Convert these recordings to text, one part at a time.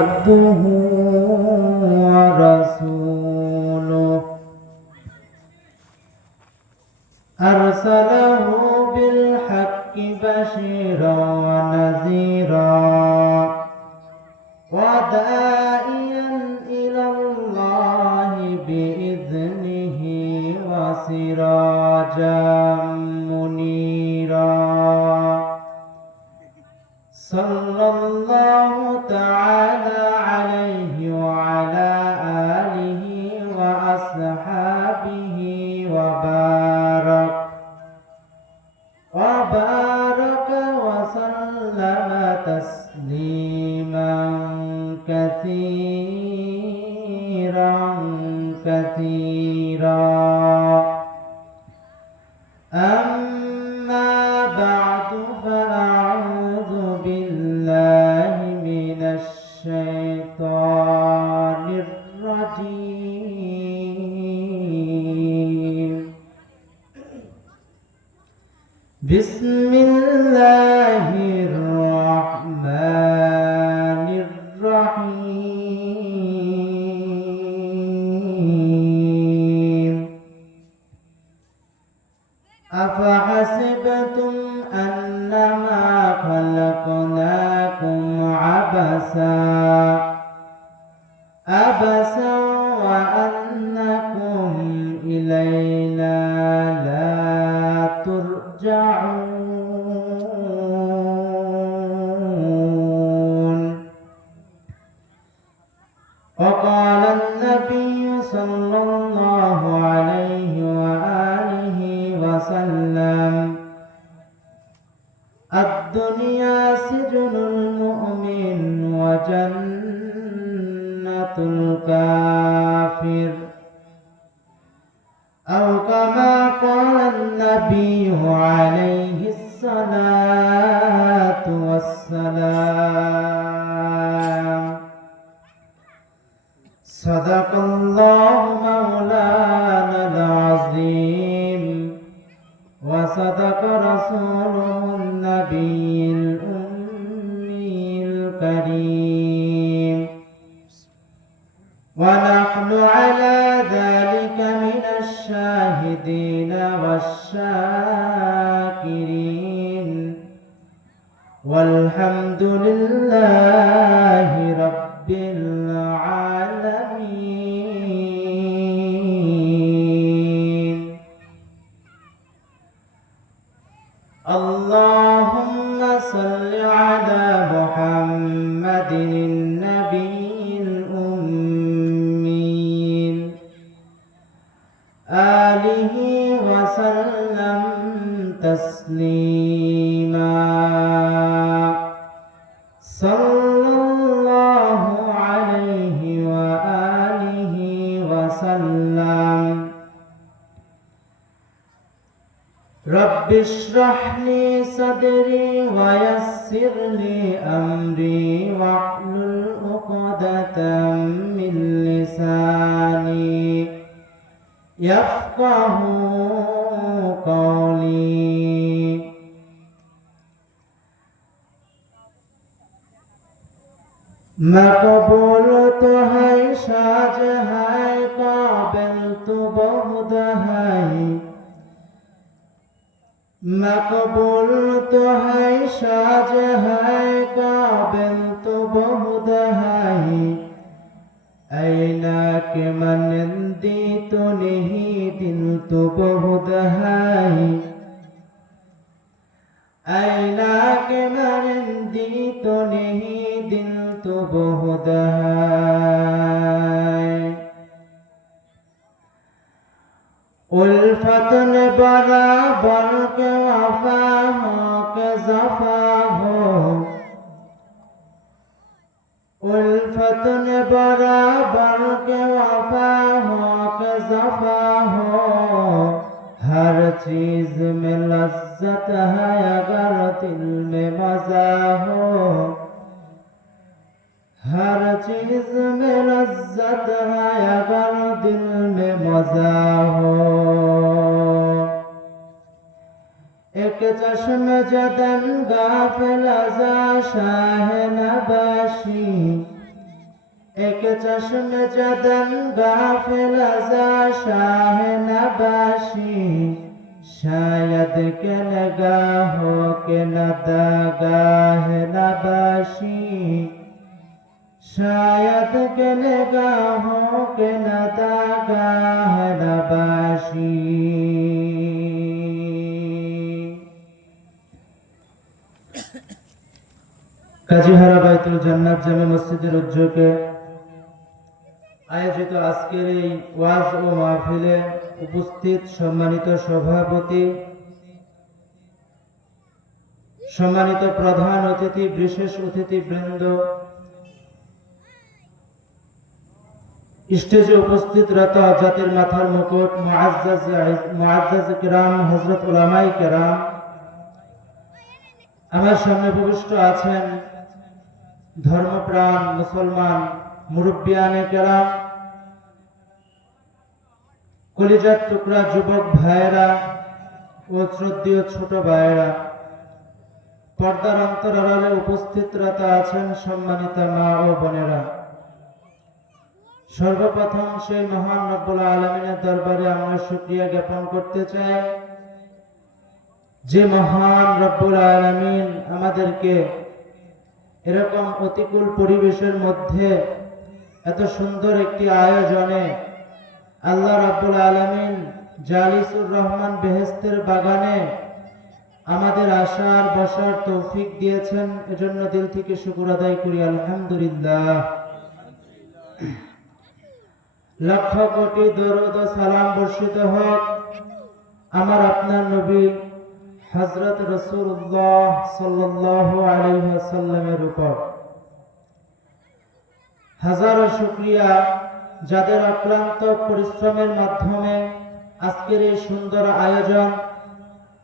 عبده ورسوله أرسله بالحق بشيرا ونذيرا وداعيا إلى الله بإذنه وسراجا منيرا صلى الله تعالى عليه وعلى آله وأصحابه وبارك وسلم تسليما كثيرا أما بعد فأعوذ بالله من الشيطان الرجيم بسم الله الرحمن الرحيم أفحسبتم أنما خلقناكم عبثا وأنكم إلينا لا ترجعون وقال النبي صلى الله عليه وآله وسلم الدنيا سجن المؤمن وجنة الكافر أو كما قال النبي عليه الصلاة والسلام صدق الله مولانا العظيم وصدق رسوله النبي الأمي الكريم ونحن على ذلك من الشاهدين والشاكرين والحمد لله رب العالمين اللهم صل على محمد النبي الأمي آله وسلم تسليما صلى الله عليه وآله وسلم رب اشرح لي صدري ويسر لي أمري واحلل عقدة من لساني يفقه قولي مقبول تو ہے شاج ہے قابل تو بہت ہے مقبول تو ہے شاج ہے قابل تو بہت ہے ऐना के मनंदी तो नहीं दिल तो बहुत है ऐना के मनंदी तो नहीं दिल तो बहुत है उल्फत ने बराबर के वफा हो के ज़फ़ा हो उल्फत ने बराबर के वफा हो के ज़फ़ा हो हर चीज़ में लज्जत है अगर दिल में मज़ा हो हर चीज़ में लज्जत है अगर दिल में मज़ा हो एक चश्म जदन गाफिल अज़ा शाह नबाशी एक चश्म जदन गाफिल अज़ा शाह नबाशी शायद के निगाहों के नदागाह नबाशी शायद के निगाहों के नदागाह नबाशी। কাজীহারা বাইতুল জান্নাত জামে মসজিদের উদ্যোগে আয়োজিত আজকের এই ওয়াজ ও মাহফিলে উপস্থিত সম্মানিত সভাপতি, সম্মানিত প্রধান অতিথি, বিশেষ অতিথিবৃন্দ, স্টেজে উপস্থিত রত জাতির মাথার মুকুট মুআজ্জাজ কিরাম, হযরত উলামাই কিরাম, আমার সামনে উপবিষ্ট আছেন ধর্মপ্রাণ মুসলমান মুরব্বিয়ানে কেরাম, কলিজার টুকরা যুবক ভাইয়েরা ও শ্রদ্ধেয় ছোট ভাইয়েরা, পর্দার অন্তরালে উপস্থিত রত আছেন সম্মানিত মা ও বোনেরা। সর্বপ্রথম সেই মহান রব্বুল আলামিনের দরবারে আমরা শুকরিয়া জ্ঞাপন করতে চাই, যে মহান রব্বুল আলামিন আমাদেরকে এরকম প্রতিকূল পরিবেশের মধ্যে এত সুন্দর একটি আয়োজনে আল্লাহ রাব্বুল আলামিন জালিসুর রহমান বেহেশতের বাগানে আমাদের আসার বসার তৌফিক দিয়েছেন। এজন্য দিল থেকে শুকর আদায় করি আলহামদুলিল্লাহ। লক্ষ কোটি দরুদ ও সালাম বর্ষিত হোক আমার আপনার নবী হযরত রাসূলুল্লাহ সাল্লাল্লাহু আলাইহি ওয়াসাল্লামের উপর। হাজারো শুকরিয়া যাদের অক্লান্ত পরিশ্রমের মাধ্যমে আজকের এই সুন্দর আয়োজন,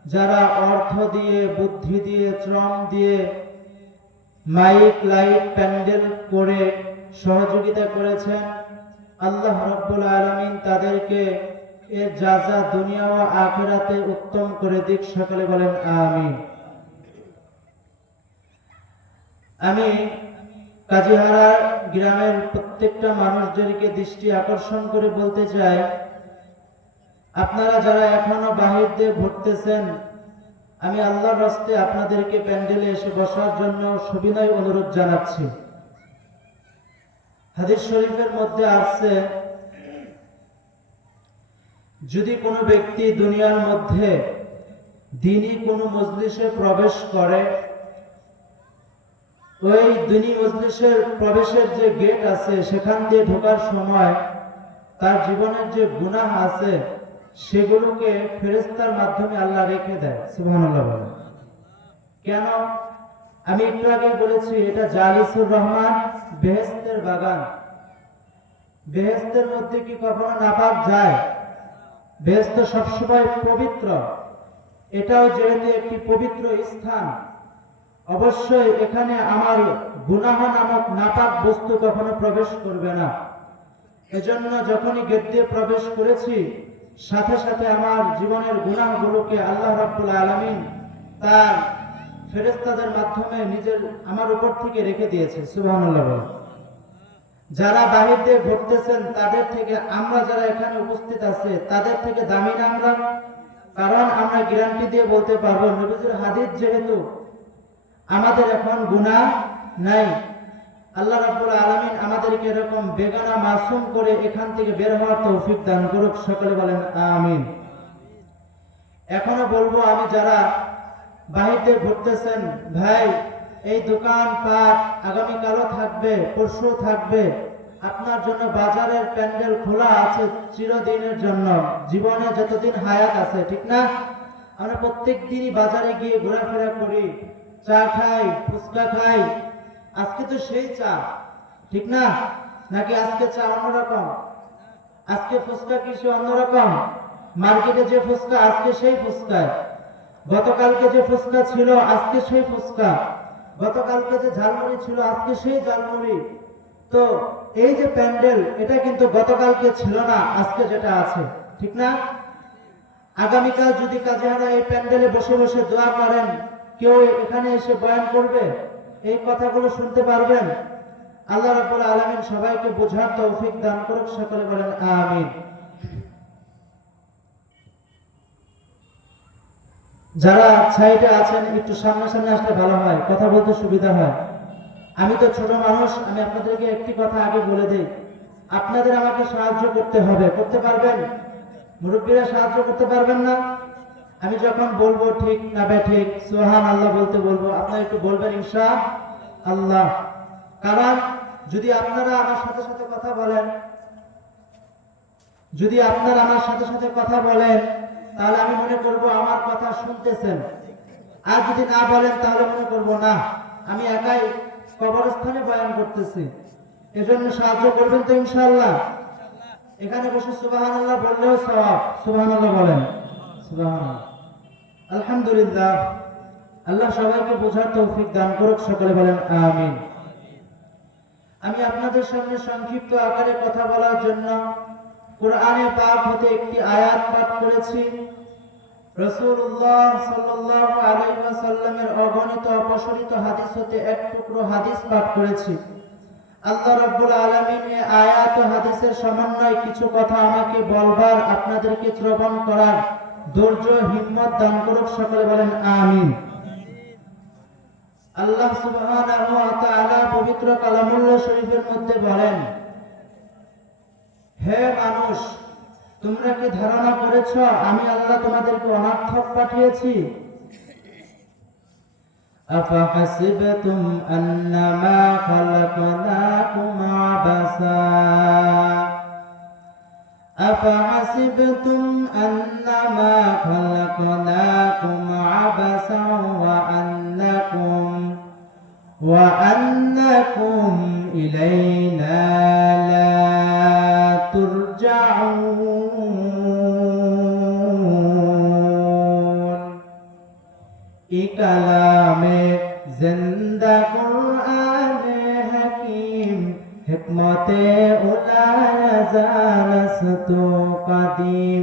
যারা অর্থ দিয়ে, বুদ্ধি দিয়ে, শ্রম দিয়ে, মাইক লাইট প্যান্ডেল করে সহযোগিতা করেছেন। আল্লাহ রাব্বুল আলামিন তাদেরকে এর জাযা দুনিয়া ও আখিরাতে উত্তম করে দিক। সকলে বলেন আমিন। আমি কাজীহারা গ্রামের প্রত্যেকটা মানুষদেরকে দৃষ্টি আকর্ষণ করে বলতে চাই, আপনারা যারা এখনো বাহির দিয়ে ঘুরতেছেন, আমি আল্লাহর রাস্তে আপনাদেরকে প্যান্ডেলে এসে বসার জন্য সবিনয় অনুরোধ জানাচ্ছি। হাদিস শরীফের মধ্যে আছে, যদি কোনো ব্যক্তি দুনিয়ার মধ্যে দ্বীনি কোনো মজলিসে প্রবেশ করে, ওই দ্বীনি মজলিসের প্রবেশের যে গেট আছে সেখান দিয়ে ঢোকার সময় তার জীবনের যে গুনাহ আছে সেগুলোকে ফেরেশতার মাধ্যমে আল্লাহ রেখে দেয়। সুবহানাল্লাহ বলেন। কেন? আমি একটু আগে বলেছি, এটা জালিসুর রহমান বেহেশতের বাগান। বেহেশতের মধ্যে কি কখনো নাপাক যায়? বেহেশত সবসময় পবিত্র। এটাও যেহেতু একটি পবিত্র স্থান, অবশ্যই এখানে আমার গুনাহ নামক নাপাক বস্তু কখনো প্রবেশ করবে না। এজন্য যখনই গেট দিয়ে প্রবেশ করেছি, সাথে সাথে আমার জীবনের গুনাহগুলোকে আল্লাহ রাব্বুল আলামিন তার ফেরেশতাদের মাধ্যমে নিজের আমার উপর থেকে রেখে দিয়েছে। সুবহানাল্লাহ। যারা বাহির দিয়ে ঘুরতেছেন তাদের থেকে আমরা যারা এখানে উপস্থিত আছে তাদের থেকে দামি না আমরা? কারণ আমরা গ্যারান্টি দিয়ে বলতে পারবো, নবীজির হাদিস যেহেতু, আমাদের এখন গুনাহ নাই। আল্লাহ রাব্বুল আলামিন আমাদেরকে এরকম বেগানা মাসুম করে এখান থেকে বের হওয়ার তৌফিক দান করুক। সকলে বলেন আমিন। এখনো বলবো, আমি যারা বাহিরে ঘুরতেছেন, ভাই এই দোকান পাট আগামীকালও থাকবে, পরশু থাকবে, আপনার জন্য বাজারের প্যান্ডেল খোলা আছে চিরদিনের জন্য, জীবনে যতদিন হায়াত আছে, ঠিক না? আমরা প্রত্যেক দিনই বাজারে গিয়ে ঘোরাফেরা করি, চা খাই, ফুচকা খাই। আজকে তো সেই চা, ঠিক না? নাকি আজকে চা অন্যরকম? আজকে ফুচকা কিছু অন্যরকম। মার্কেটে যে ফুচকা আজকে সেই ফুচকায়, গতকালকে যে ফুচকা ছিল আজকে সেই ফুচকা, গতকালকে যে ঝালমুড়ি ছিল আজকে সেই ঝালমুড়ি। তো এই যে প্যান্ডেল, এটা কিন্তু গতকালকে ছিল না, আজকে যেটা আছে, ঠিক না? আগামীকাল যদি কাজীহারা এই প্যান্ডেলে বসে বসে দোয়া করেন, কেউ এখানে এসে বয়ান করবে, এই কথাগুলো শুনতে পারবেন? আল্লাহ রাব্বুল আলামিন সবাইকে বোঝার তৌফিক দান করুক, সকলে বলেন আমিন। যারা সাইডে আছেন একটু সামনে সামনে আসলে ভালো হয়, কথা বলতে সুবিধা হয়। আমি তো ছোট মানুষ, আমি আপনাদেরকে একটি কথা আগে বলে দিই, আপনাদের আমাকে সাহায্য করতে হবে। করতে পারবেন? মুরব্বীরা সাহায্য করতে পারবেন না? আমি যখন বলবো ঠিক না ঠিক সুবহানাল্লাহ বলতে বলবো, আপনারা একটু বলবেন ইনশাআল্লাহ। কারণ যদি আপনারা আমার সাথে সাথে কথা বলেন, যদি আপনারা আমার সাথে সাথে কথা বলেন, তাহলে আমি মনে করব আমার কথা শুনতেছেন। আর যদি না বলেন তাহলে মনে করব না, আমি একাই কবরস্থানে বয়ান করতেছি। এজন্য সাহায্য করবেন তো ইনশাআল্লাহ? এখানে বসে সুবহানাল্লাহ বললেও সওয়াব। সুবহানাল্লাহ বলেন। সুবহানাল্লাহ। আলহামদুলিল্লাহ। আল্লাহ সবাইকে বোঝার তৌফিক দান করুক, সকলে বলেন আমিন। আমি আপনাদের সামনে সংক্ষিপ্ত আকারে কথা বলার জন্য কোরআনে পাক হতে একটি আয়াত পাঠ করেছি। রাসূলুল্লাহ সাল্লাল্লাহু আলাইহি ওয়াসাল্লামের অগণিত অপসরিত হাদিস হতে এক টুকরো হাদিস পাঠ করেছি। আল্লাহ রাব্বুল আলামিন এই আয়াত ও হাদিসের সমন্বয়ে কিছু কথা আমাকে বলবার, আপনাদেরকে শ্রবণ করার ধৈর্য হিম্মত দান করুক, সকলে বলেন আমিন। আল্লাহ সুবহানাহু ওয়া তাআলা পবিত্র কালামুল্লাহ শরীফের মধ্যে বলেন, হে মানুষ, তোমরা কি ধারণা করেছো আমি আল্লাহ তোমাদেরকে অনর্থক পাঠিয়েছি? আফাহাসিবতুম আন্নামা খালাকনাকুম আবাসা আফাহাসিবতুম আন্নামা খালাকনাকুম আবাসা ওয়া আন্নাকুম ইলাইনা লা কালামে জিন্দা কুরআনে হাকিম হিকমতে উলায়া জালাসতু কাদিম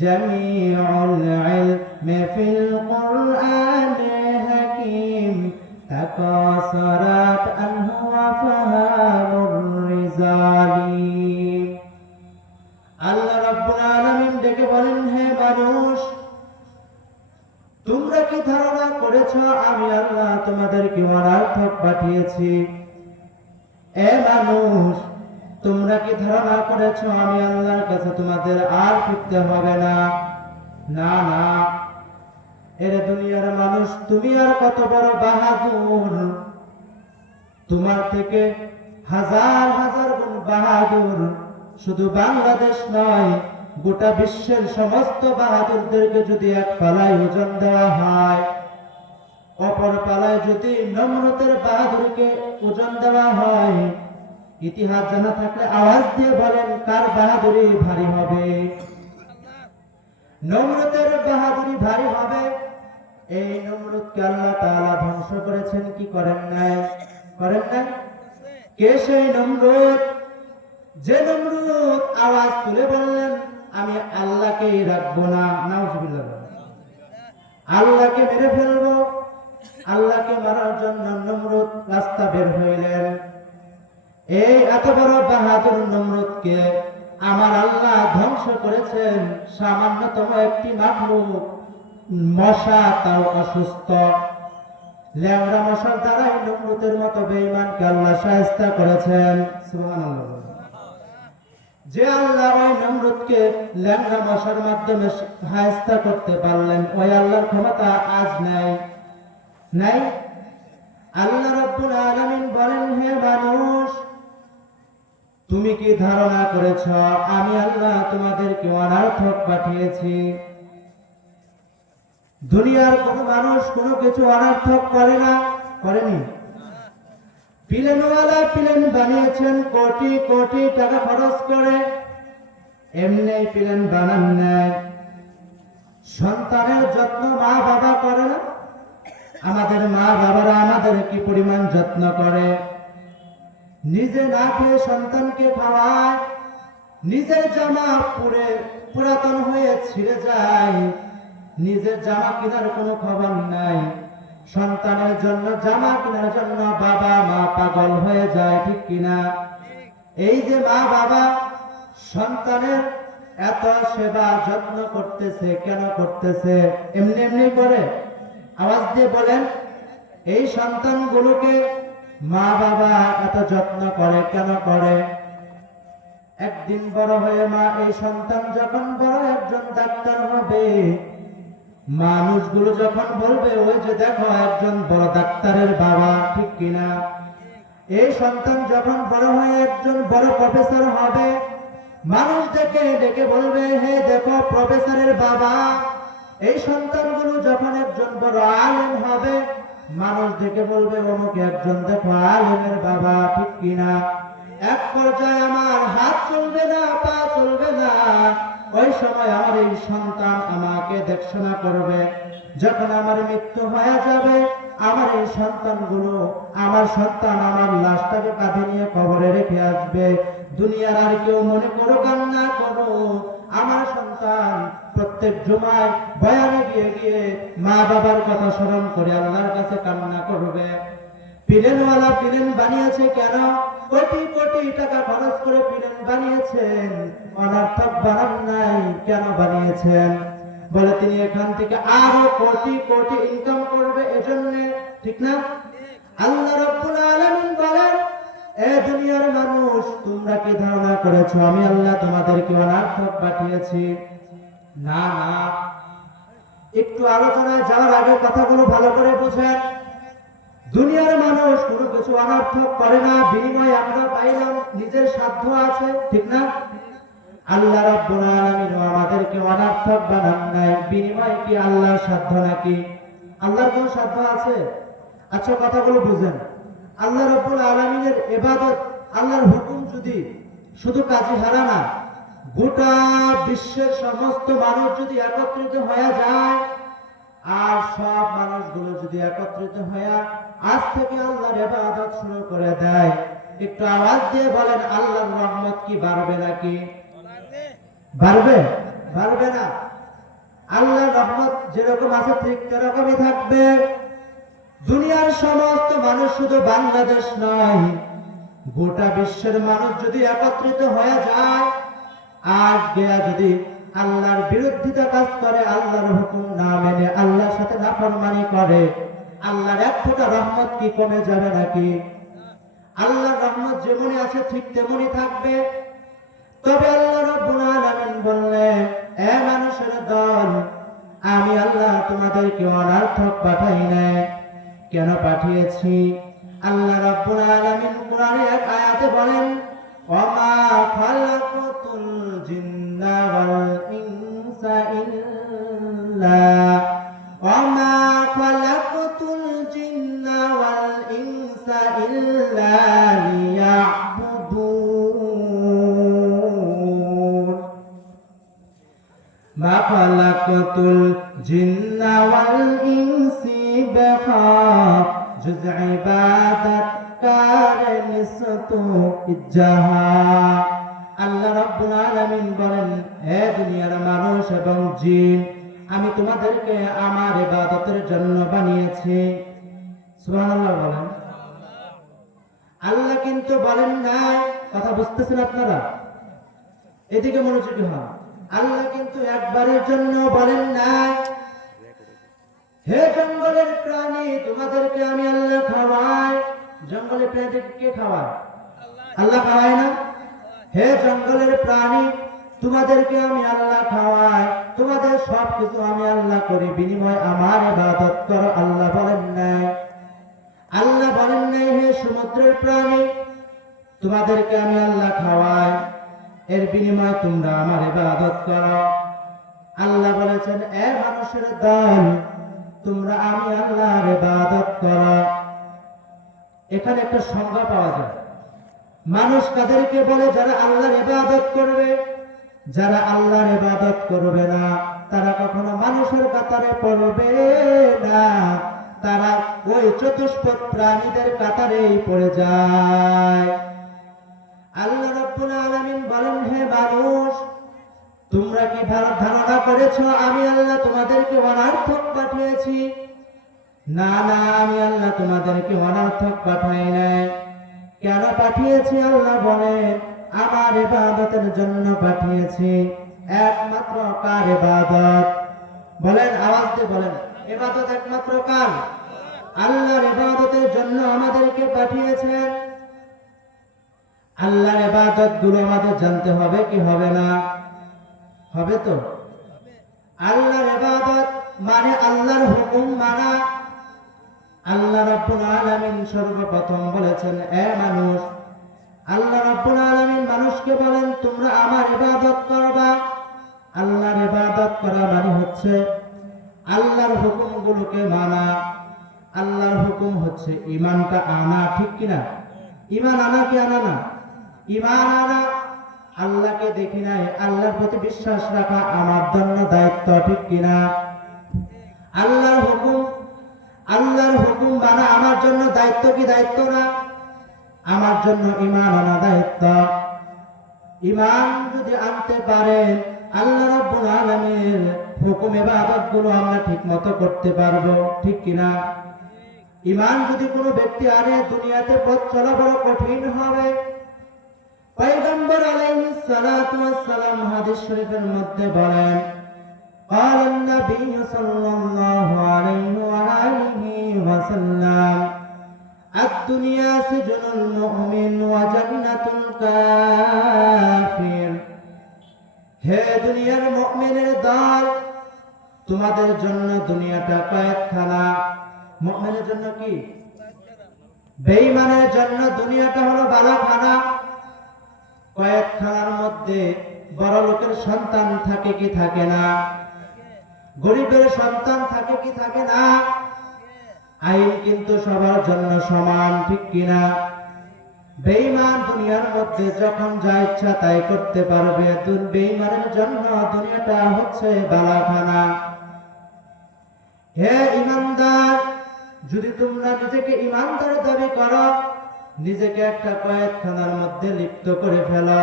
জামিউল ইলমি ফিল কুরআনে হাকিম তাকাসারাত আনহু আফহামুর রিজালি। আল্লাহ রাব্বুল আলামিন ডেকে বলেন, হে মানুষ, তোমরা কি ধারণা করেছ আমি আল্লাহ তোমাদেরকে অনর্থক পাঠিয়েছি? এ মানুষ, তোমরা কি ধারণা করেছ আমি আল্লাহর কাছে তোমাদের আর ফিরতে হবে না? না না, এর দুনিয়ার মানুষ, তুমি আর কত বড় বাহাদুর! তোমার থেকে হাজার হাজার গুণ বাহাদুর শুধু বাংলাদেশ নয়, গোটা বিশ্বের সমস্ত বাহাদুরদেরকে যদি এক পালায় ওজন দেওয়া হয়, অপর পালায় যদি নমরুদের বাহাদুরকে ওজন দেওয়া হয়, ইতিহাস জানা থাকলে আওয়াজ দিয়ে বলেন কার বাহাদুরি ভারী হবে? নমরুদের বাহাদুরি ভারী হবে। এই নমরুদকে আল্লাহ তাআলা ধ্বংস করেছেন কি করেন নাই? করেন নাই? কে সেই নমরুদ? যে নমরুদ আওয়াজ তুলে বললেন আমি আল্লাহকেই রাখবো না, নাউজুবিল্লাহ, আল্লাহকে মেরে ফেলবো। আল্লাহকে মারার জন্য নমরুদ রাস্তা বের হইলেন। এই এত বড় বাহাদুর নমরুদকে আমার আল্লাহ ধ্বংস করেছেন সামান্যতম একটি মাখলুক, মশা, তাও অসুস্থ ল্যাংড়া মশার দ্বারাই নমরুদের মতো বেঈমানকে আল্লাহ শায়েস্তা করেছেন। সুবহানাল্লাহ। যে আল্লাহ ওই নমরুদকে ল্যাংড়া মশার মাধ্যমে শায়েস্তা করতে পারলেন, ওই আল্লাহর ক্ষমতা আজ নাই? নাই। আল্লাহ রাব্বুল আলামিন বলেন, হে মানুষ, তুমি কি ধারণা করেছ আমি আল্লাহ তোমাদেরকে অনর্থক পাঠিয়েছি? দুনিয়ার কোন মানুষ কোনো কিছু অনর্থক করে না, করেনি। প্লেনওয়ালা প্লেন বানিয়েছেন কোটি কোটি টাকা খরচ করে, এমনি প্লেন বানান নাই। সন্তানের যত্ন মা বাবা করে না? আমাদের মা বাবারা আমাদের কি পরিমাণ যত্ন করে! নিজে না খেয়ে সন্তানকে খাওয়ায়, নিজের জামা পুড়ে পুরাতন হয়ে ছিঁড়ে যায়, নিজের জামা কেনার কোনো খবর নাই, সন্তানের জন্য জামা কেনার জন্য বাবা মা পাগল হয়ে যায়, ঠিক কিনা? এই যে মা বাবা সন্তানের এত সেবা যত্ন করতেছে, কেন করতেছে? এমনি এমনি করে? আওয়াজ দিয়ে বলেন, এই সন্তানগুলোকে মা বাবা এত যত্ন করে কেন করে? একদিন বড় হয়ে মা এই সন্তান যখন বড় একজন ডাক্তার হবে, মানুষগুলো যখন বলবে ওই যে দেখো একজন বড় ডাক্তারের বাবা, ঠিক কিনা? এই সন্তান যখন বড় হয়ে একজন বড় প্রফেসর হবে, মানুষ ডেকে ডেকে বলবে হে দেখো প্রফেসরের বাবা। এই সন্তানগুলো যখন একজন বড় আলেম হবে, মানুষ ডেকে বলবে অমুক একজন দেখো আলেমের বাবা, ঠিক কিনা? এক পর্যায়ে আমার হাত চলবে না, পা চলবে না, ওই সময় আমার এই সন্তান আমাকে দেখশোনা করবে। যখন আমার মৃত্যু হয়ে যাবে, আমার এই সন্তানগুলো, আমার সন্তান আমার লাশটাকে কাঁধে নিয়ে কবরে রেখে আসবে। দুনিয়ার আর কেউ মনে করো আর না করো, আমার সন্তান প্রত্যেক জুমায় বয়ানে গিয়ে গিয়ে মা বাবার কথা স্মরণ করে আল্লাহর কাছে কান্না করবে। প্লেনওয়ালা প্লেন বানিয়েছে কেন? কোটি কোটি টাকা খরচ করে প্লেন বানিয়েছেন, অনর্থক বানান নাই। কেন বানিয়েছেন? বলে তিনি এখান থেকে আরো কোটি কোটি ইনকাম করবে, এজন্য, ঠিক না? আল্লাহ রাব্বুল আলামিন বলেন, এ দুনিয়ার মানুষ তোমরা কি ধারণা করেছো আমি আল্লাহ তোমাদেরকে অনর্থক পাঠিয়েছি? না না, একটু আলোচনায় যাওয়ার আগে কথাগুলো ভালো করে বুঝেন। দুনিয়ার মানুষ কোনো কিছু অনর্থক করে না, বিনিময়ে আমরা পাইলাম, নিজের সাধ্য আছে, ঠিক না? আল্লাহ রাব্বুল আলামিন আমাদেরকে অনর্থক বানান নাই, বিনিময়ে কি আল্লাহর সাধ্য নাকি? আল্লাহর কোনো সাধ্য আছে? আচ্ছা কথাগুলো বুঝেন। আল্লাহ রাব্বুল আলামিনের ইবাদত, আল্লাহর হুকুম যদি শুধু কাজী হারা না, গোটা বিশ্বের সমস্ত মানুষ যদি একত্রিত হয়ে যায়, আর সব মানুষগুলো যদি একত্রিত হয়ে আজ থেকে আল্লাহর ইবাদত শুরু করে দেয়, একটু আওয়াজ দিয়ে বলেন আল্লাহর রহমত কি বাড়বে নাকি? বাড়বে? বাড়বে না। আল্লাহর রহমত যেরকম আছে ঠিক সেরকমই থাকবে। দুনিয়ার সমস্ত মানুষ, শুধু বাংলাদেশ নয়, গোটা বিশ্বের মানুষ যদি একত্রিত হয়ে যায়, আজ গিয়া যদি আল্লাহর বিরোধিতা কাজ করে, আল্লাহর হুকুম না মেনে আল্লাহর সাথে নাফরমানি করে, আল্লাহর এক ফোঁটা রহমত কি কমে যাবে নাকি? আল্লাহর রহমত যেমনই আছে ঠিক তেমনই থাকবে। তবে আল্লাহ রাব্বুল আলামিন বললেন, এ মানুষের দল, আমি আল্লাহ তোমাদেরকে অনর্থক পাঠাই নাই। কেন পাঠিয়েছি? আল্লাহ রাব্বুল আলামিন কোরআনে এক আয়াতে বলেন, ওয়ামা খালাকাতুল জিন্না ওয়াল ইনসা ইল্লা ওয়ামা খালাকাতুল জিন্না ওয়াল ইনসা ইল্লা লিয়াবুদুন। মা খালাকাতুল জিন্না ওয়াল ইনসি বিহা জুজ ইবাদাত আল্লাহ রাব্বুল আলামিন বলেন, হে দুনিয়ার মানুষ এবং জিন, আমি তোমাদেরকে আমার ইবাদতের জন্য বানিয়েছি। সুবহানাল্লাহ বলেন। আল্লাহ কিন্তু বলেন না, কথা বুঝতেছেন আপনারা? এদিকে মনোযোগী হন। আল্লাহ কিন্তু একবারের জন্য বলেন না, হে জঙ্গলের প্রাণী তোমাদেরকে আমি আল্লাহ খাওয়াই। জঙ্গলের প্রাণীকে কে খাওয়ায়? আল্লাহ খাওয়ায় না? হে জঙ্গলের প্রাণী তোমাদেরকে আমি আল্লাহ খাওয়াই, তোমাদের সব কিছু আমি আল্লাহ করি, বিনিময়ে আমার ইবাদত করো। আল্লাহ বলেন নাই? আল্লাহ বলেন নাই হে সমুদ্রের প্রাণী তোমাদেরকে আমি আল্লাহ খাওয়াই, এর বিনিময়ে তোমরা আমার ইবাদত করো। আল্লাহ বলেছেন, এ মানুষের দল, তোমরা আমি আল্লাহর ইবাদত করো। এখানে একটা সংজ্ঞা পাওয়া যায়। মানুষ কাদেরকে বলে? যারা আল্লাহর ইবাদত করবে। যারা আল্লাহর ইবাদত করবে না, তারা কখনো মানুষের কাতারে পড়বে না, তারা ওই চতুষ্পদ প্রাণীদের কাতারেই পড়ে যায়। আল্লাহ রাব্বুল আলামিন বলেন, হে মানুষ, তোমরা কি ধারণা করেছো আমি আল্লাহ তোমাদেরকে অনর্থক পাঠিয়েছি? না না, আমি আল্লাহ তোমাদেরকে অনর্থক পাঠাই নাই। কেন পাঠিয়েছি আল্লাহ বলেন, আমার ইবাদতের জন্য পাঠিয়েছি। একমাত্র কার ইবাদত? বলেন, আওয়াজ দিয়ে বলেন, ইবাদত একমাত্র কার? আল্লাহর ইবাদতের জন্য আমাদেরকে পাঠিয়েছেন। আল্লাহর ইবাদত গুলো আমাদের জানতে হবে কি হবে না? হবে তো। আল্লাহর ইবাদত মানে আল্লাহর হুকুম মানা। আল্লাহ রাব্বুল আলামিন সর্বপ্রথম বলেছেন, এ মানুষ, আল্লাহ রাব্বুল আলামিন মানুষকে বলেন, তোমরা আমার ইবাদত করবা। আল্লাহর ইবাদত করা মানে হচ্ছে আল্লাহর হুকুমগুলোকে মানা। আল্লাহর হুকুম হচ্ছে ঈমানটা আনা, ঠিক কিনা? ঈমান আনা কি আনা না? ঈমান আনা। আল্লাহকে দেখি নাই, আল্লাহর প্রতি বিশ্বাস রাখা আমার জন্য দায়িত্ব, ঠিক কিনা? আল্লাহর হুকুম মানা আমার জন্য দায়িত্ব কি দায়িত্ব না? আমার জন্য ঈমান আনা দায়িত্ব। ঈমান যদি আনতে পারেন, আল্লাহ রাব্বুল আলামিনের হুকুম ইবাদত গুলো আমরা ঠিকমতো করতে পারবো, ঠিক কিনা? ঈমান যদি কোনো ব্যক্তি আনে, দুনিয়াতে পথ চলা বড় কঠিন হবে। পয়গম্বর আলাইহিস সালাতু ওয়াস সালাম হাদিস শরীফের মধ্যে বলেন, قال النبي صلى الله عليه وآله وسلم الدنيا سجن المؤمن وجنة الكافر। হে দুনিয়ার মুমিনের দল, তোমাদের জন্য দুনিয়াটা কয়েদখানা। মুমিনের জন্য কি? বেঈমানের জন্য দুনিয়াটা হলো বালাখানা। কয়েদখানার মধ্যে বড় লোকের সন্তান থাকে কি থাকে না? গরিবের সন্তান থাকে কি থাকে না? আইন কিন্তু সবার জন্য সমান, ঠিক কিনা? বেঈমান দুনিয়ার মধ্যে যখন যা ইচ্ছা তাই করতে পারবে। বেঈমানের জন্য দুনিয়াটা হচ্ছে বালাখানা। হে ঈমানদার, যদি তোমরা নিজেকে ঈমানদার দাবি করো, নিজেকে একটা কয়েদখানার মধ্যে লিপ্ত করে ফেলো।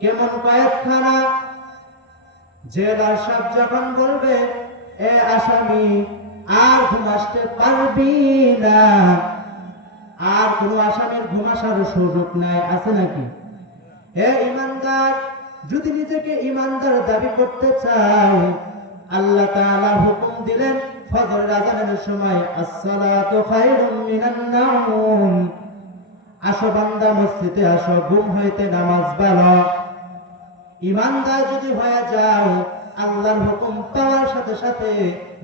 কেমন কয়েদখানা? জেলার সাহেব যখন বলবে, এ আসামি আর ঘুম আসতে পারবি না, আর কোন আসামির ঘুম আসার সুযোগ নাই, আছে নাকি? হে ঈমানদার, যদি নিজেকে ঈমানদার দাবি করতে চাও, আল্লাহ তাআলা হুকুম দিলেন ফজরের আযানের সময়, আসসালাতু খায়রুম মিনান নাওম, আসো বান্দা মসজিদে আসো, ঘুম হইতে নামাজ পড়ো। ঈমানদার যদি হয়ে যাও, আল্লাহর হুকুম পাওয়ার সাথে সাথে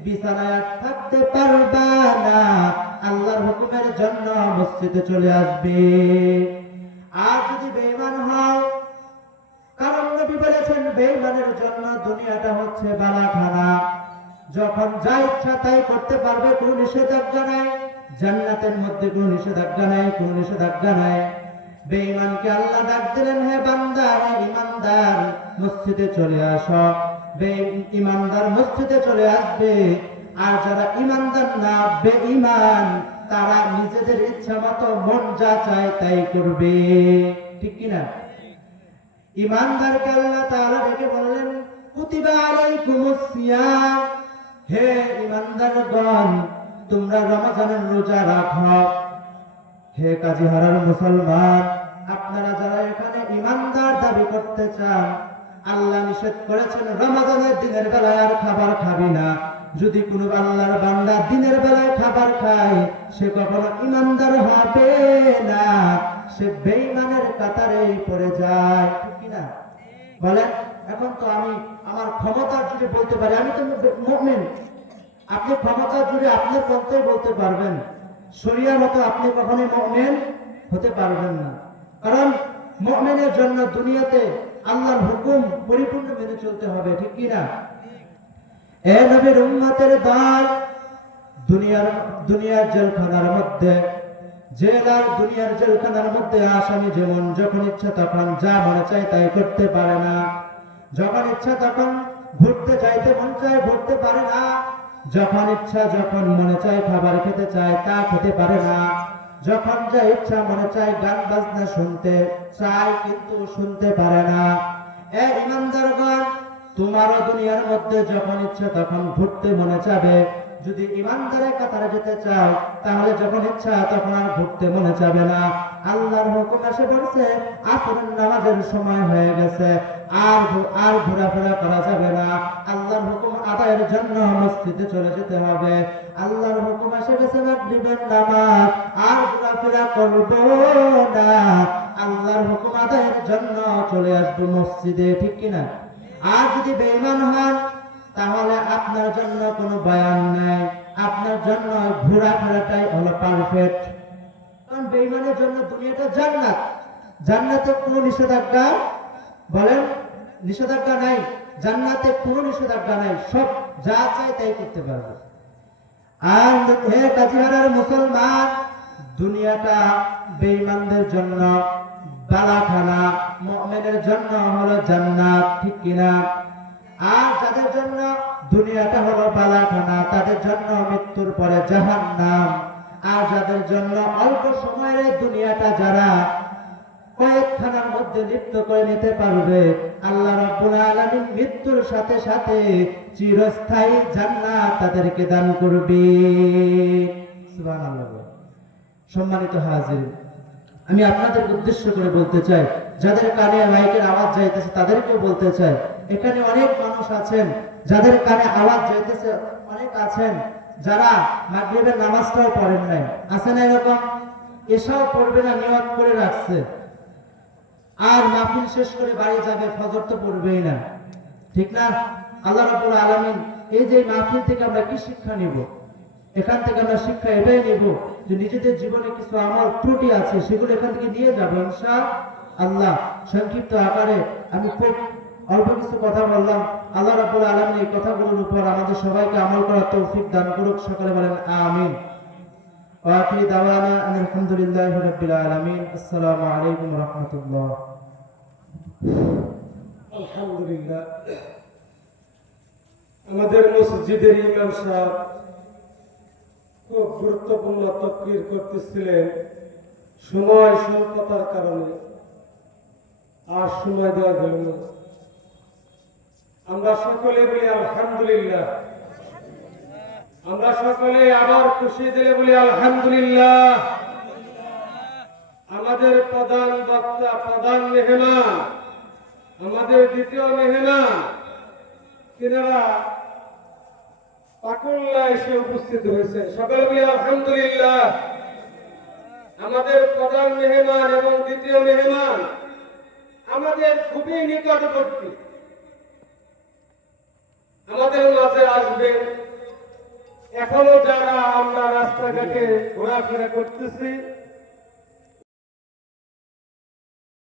বিছানায় থাকতে পারবা না, আল্লাহর হুকুমের জন্য মসজিদে চলে আসবে। আর যদি বেঈমান হও, কারণ নবী বলেছেন বেঈমানের জন্য দুনিয়াটা হচ্ছে বালাখানা। যখন যা ইচ্ছা তাই করতে পারবে, কোনো নিষেধাজ্ঞা নাই। জান্নাতের মধ্যে কোনো নিষেধাজ্ঞা নাই, কোনো নিষেধাজ্ঞা নাই। বেঈমানকে আল্লাহ ডাক দিলেন, হে বান্দা, হে ঈমানদার, মসজিদে চলে আসো। ঈমানদার মসজিদে চলে আসবে। আর যারা ঈমানদার না, বেঈমান, তারা নিজেদের ইচ্ছা মতো মন যা চায় তাই করবে, ঠিক কিনা? ঈমানদারকে আল্লাহ তাআলা ডেকে বললেন, কুতিবা আলাইকুমুস সিয়াম, হে ঈমানদারগণ, তোমরা রমজানের রোজা রাখো। হে কাজীহারার মুসলমান, আপনারা যারা এখানে ঈমানদার দাবি করতে চান, আল্লাহ নিষেধ করেছেন রমজানের দিনের বেলায় আর খাবার খাবি না। যদি কোনো আল্লাহর বান্দা দিনের বেলায় খাবার খায়, সে কখনো ঈমানদার হবে না, সে বেঈমানের কাতারে পড়ে যায়, ঠিক কিনা? বলেন, এখন তো আমি আমার ক্ষমতার জুড়ে বলতে পারি আমি তো মুমিন। আপনি ক্ষমতার জুড়ে আপনার পন্থায় বলতে পারবেন, শরিয়ার মতো আপনি কখনোই মুমিন হতে পারবেন না। কারণ মুমিনের জন্য দুনিয়াতে আল্লাহর হুকুম পরিপূর্ণ মেনে চলতে হবে, ঠিক কিনা? এ নবীর উম্মতের দল, দুনিয়ার জেলখানার মধ্যে, দুনিয়ার জেলখানার মধ্যে আসামি যেমন যখন ইচ্ছা তখন যা মনে চায় তাই করতে পারে না। যখন ইচ্ছা তখন ঘুরতে চাইতে মন চায়, ঘুরতে পারে না। যখন ইচ্ছা যখন মনে চায় খাবার খেতে চায়, তা খেতে পারে না। যখন যা ইচ্ছা মনে চায় গান বাজনা শুনতে চায়, কিন্তু শুনতে পারে না। এ ঈমানদারগণ, তোমারও দুনিয়ার মধ্যে যখন ইচ্ছা তখন ঘুরতে মনে চাবে, যদি ইমানদারের কাতারে যেতে চাও তাহলে যখন ইচ্ছা তখন আর ঘুরতে মনে যাবে না। আল্লাহর হুকুম এসে বলছে আসরের নামাজের সময় হয়ে গেছে, আর ঘোরাফেরা করা যাবে না। আল্লাহর হুকুম আদায়ের জন্য মসজিদে চলে যেতে হবে। আল্লাহর হুকুম এসে গেছে মাগরিবের নামাজ, আর ঘোরাফেরা করব না। আল্লাহর হুকুম আদায়ের জন্য চলে আসবো মসজিদে, ঠিক কিনা? আর যদি বেঈমান হন তাহলে আপনার জন্য কোনো বয়ান নাই, আপনার জন্য ঘোরাফেরাটাই হলো পারফেক্ট। কারণ বেঈমানের জন্য দুনিয়াটা জান্নাত, জান্নাতে কোনো নিষেধাজ্ঞা, বলেন নিষেধাজ্ঞা নাই, জান্নাতে কোনো নিষেধাজ্ঞা নাই, সব যা চায় তাই করতে পারবে। আর হে কাজিহারার মুসলমান, দুনিয়াটা বেঈমানদের জন্য বালাখানা, মুমিনের জন্য হলো জান্নাত, ঠিক কিনা? আর যাদের জন্য দুনিয়াটা হলো বালাখানা তাদের জন্য মৃত্যুর পরে জাহান্নাম। আর যাদের জন্য অল্প সময়ের এই দুনিয়াটা যারা কয়েকখানার মধ্যে লিপ্ত করে নিতে পারবে, আল্লাহ রাব্বুল আলামিন মৃত্যুর সাথে সাথে চিরস্থায়ী জান্নাত তাদেরকে দান করবে। সুবহানাল্লাহ। সম্মানিত হাজির, আমি আপনাদের উদ্দেশ্য করে বলতে চাই, যাদের কানে মাইকের আওয়াজ যাইতেছে তাদেরকেও বলতে চাই, এখানে অনেক মানুষ আছেন যাদের কানে আওয়াজ যাইতেছে, অনেক আছেন যারা মাগরিবের নামাজটাও পড়েন নাই, আছে না এরকম? এসাও পড়বে না নিয়ত করে রাখছে, আর মাহফিল শেষ করে বাড়ি যাবে, ফজর তো পড়বেই না, ঠিক না? আল্লাহ রাব্বুল আলামিন এই যে মাহফিল থেকে আমরা কি শিক্ষা নিব? এখান থেকে আমরা শিক্ষা এটাই নিব যে নিজেদের জীবনে কিছু আমল ত্রুটি আছে সেগুলো এখান থেকে নিয়ে যাবো ইনশাআল্লাহ। সংক্ষিপ্ত আকারে আমি খুব অল্প কিছু কথা বললাম। আল্লাহ রাব্বুল আলামিন এই কথাগুলোর উপর আমাদের সবাইকে আমল করার তৌফিক দান করুক, সকলে বলেন আমিন। ওয়া আখিরু দাওয়ানা আলহামদুলিল্লাহি রাব্বিল আলামিন। আসসালামু আলাইকুম ওয়া রাহমাতুল্লাহ। আলহামদুলিল্লাহ, আমাদের মসজিদের ইমাম সাহেব খুব গুরুত্বপূর্ণ তাকরীর করতেছিলেন। সময় স্বল্পতার কারণে আর সময় দেওয়া গেল না। আমরা সকলে বলি আলহামদুলিল্লাহ, আমরা সকলে আবার খুশি দিলে বলি আলহামদুলিল্লাহ। আমাদের প্রধান বক্তা, প্রধান মেহমান, আমাদের দ্বিতীয় মেহমান, তিনারা পাকুল্লা এসে উপস্থিত হয়েছে, সকলে বলি আলহামদুলিল্লাহ। আমাদের প্রধান মেহমান এবং দ্বিতীয় মেহমান আমাদের খুবই নিকটবর্তী, আমাদের মাঝে আসবেন। এখনো যারা আমরা রাস্তাঘাটে ঘোরাফেরা করতেছি